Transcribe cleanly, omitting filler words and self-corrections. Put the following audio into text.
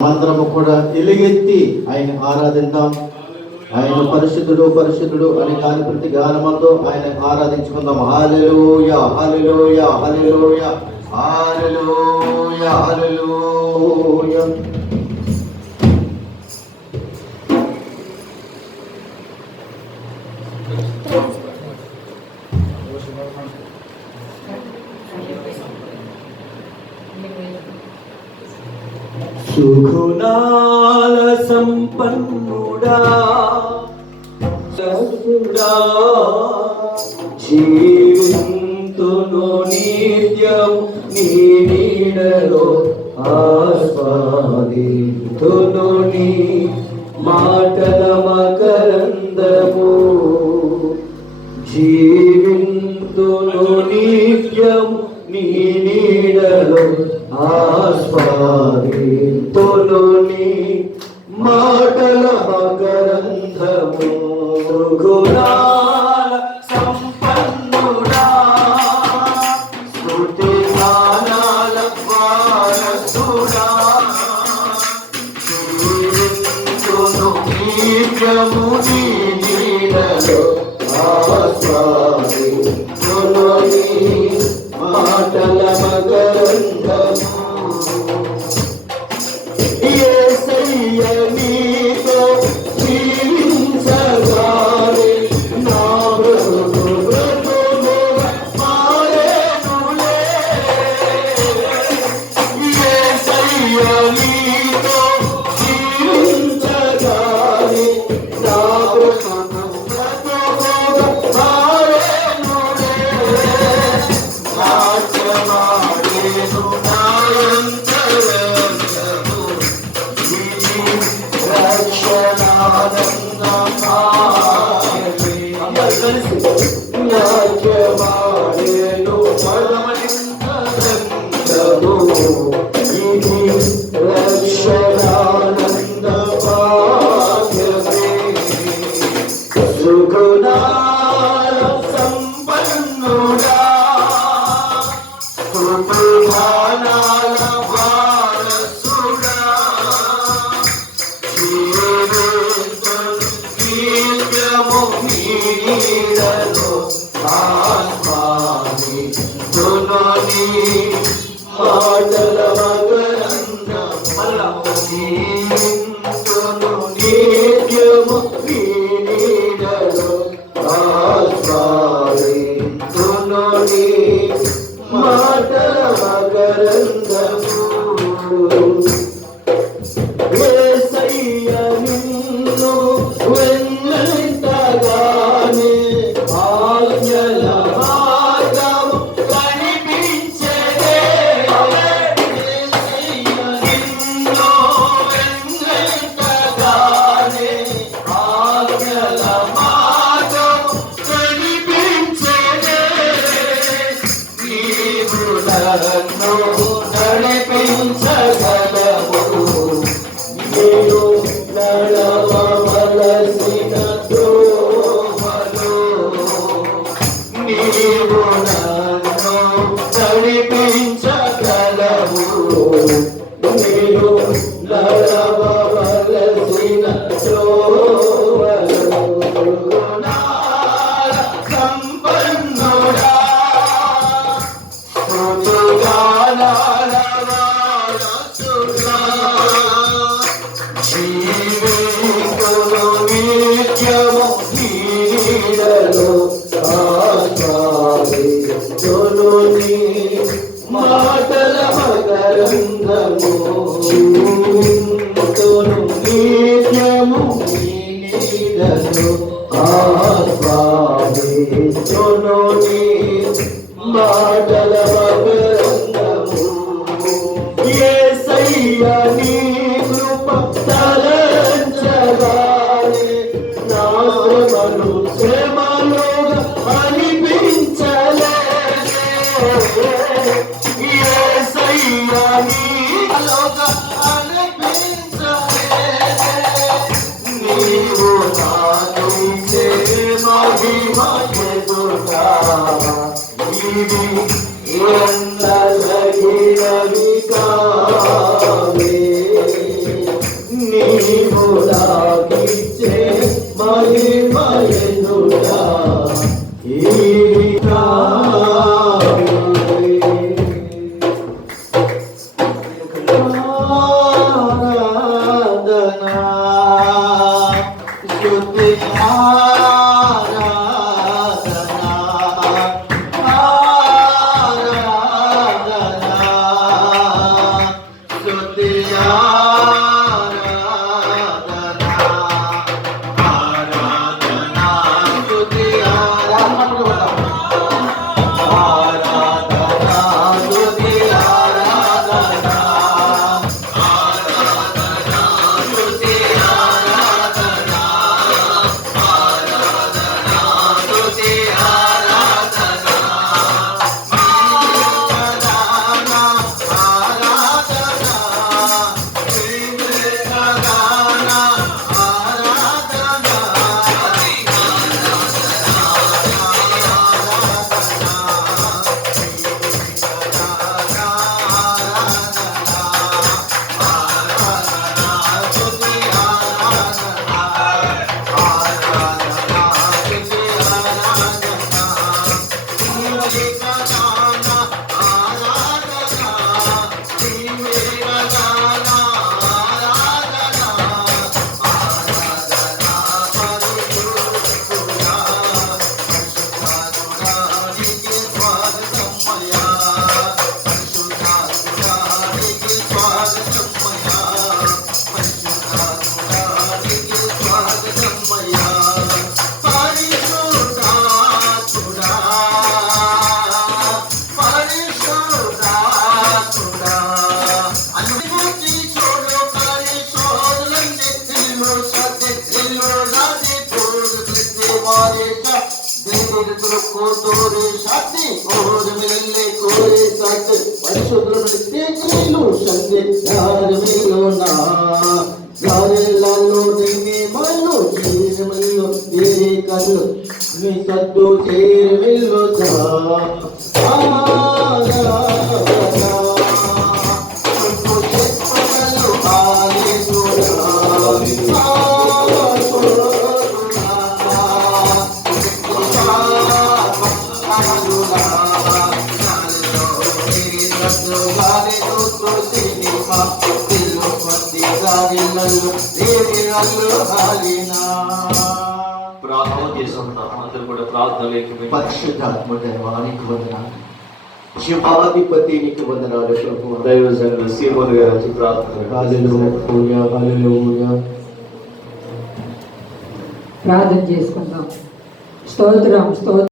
అందరము కూడా ఎలుగెత్తి ఆయన ఆరాధిద్దాం. ఆయన పరిశుద్ధుడు పరిశుద్ధుడు అని గాని ప్రతి గానమంతో ఆయన ఆరాధించుకుందాం. హల్లెలూయా హల్లెలూయా హల్లెలూయా హల్లెలూయా హల్లెలూయా. సుగుణాల సంపన్నుడా సద్గుణా జీవింతును నిత్యం నీ నీడలో ఆస్వాదింతును నీ మాటల మకరందము జీవింతును నిత్యం నీ నీడలో ఆస్వాదింతును నీ మాటల మకరందము. గుణాల సంపన్నుడా స్తుతి గానాల వారసుడా జీవింతును నిత్యము నీ నీడలో ఆస్వాదింతును నీ మాటల మకరందము. యేసయ్య నీతో జీవించగానే నా బ్రతుకు మారేనులే. యేసయ్య నీతో జీవించగానే నా బ్రతుకు మారేనులే. నాట్యమాడేను నాయంతరంగము నాట్యమాడేను పరమనింతరంగము ఇది రక్షణానంద భాగ్యమే. సుగుణాల సంపన్నుడా స్తుతిగానాల వారసుడా జీవింతును నిత్యము నీ నీడలో ఆస్వాదింతును నీ మాటల మకరందము. జీవింతును నిత్యము నీ నీడలో ఆస్వాదింతును నీ మాటల మకరందము. యేసయ్య నిన్ను వెన్నెంతగానే ఆజ్ఞల మార్గము కనిపించెనే. యేసయ్య నిన్ను వెన్నెంతగానే ఆజ్ఞల మార్గము కనిపించెనే. నీవు నన్ను నడిపించగలవు నేను నడవవలసిన త్రోవలో. నీవు నన్ను నడిపించగలవు నేను నడవవలసిన త్రోవలో. గుణాల సంపన్నుడా స్తుతిగానాల వారసుడా జీవింతును నిత్యము నీ నీడలో ఆస్వాదింతును నీ మాటల మకరందము. జీవింతును నిత్యము నీ నీడలో ఆస్వాదింతును నీ మాటల మకరందము. యేసయ్య నీ కృప తలంచగానే నా శ్రమలు శ్రమలుగా అనిపించలేదే. యేసయ్య నీలోగా అనిపించలేదే. నీవు నాకిచ్చే మహిమ ఎదుట ఇది ఎందలగినవి కావే. నాకిచ్చే మహిమయనుడా ఈ కోటోరే శాంతి కోరు మిలే కోరే సత్ పరిశుద్ధులైతే నీలు సంధ్యారమిలో నా గారెలలో నిన్నే మల్లు జీవమల్లో తేరే కల్లు నీ సద్దు చేరమిల్లో తా పరిశుద్ధాత్మ దేవానికి వందనాలు, శివాధిపతి నీకు వందనాలు ప్రభు. దైవజనులు సీమోన్ గారి ప్రార్థన. హల్లెలూయా హల్లెలూయా. ప్రార్థన చేసుకుందాం. స్తోత్రం స్తోత్రం.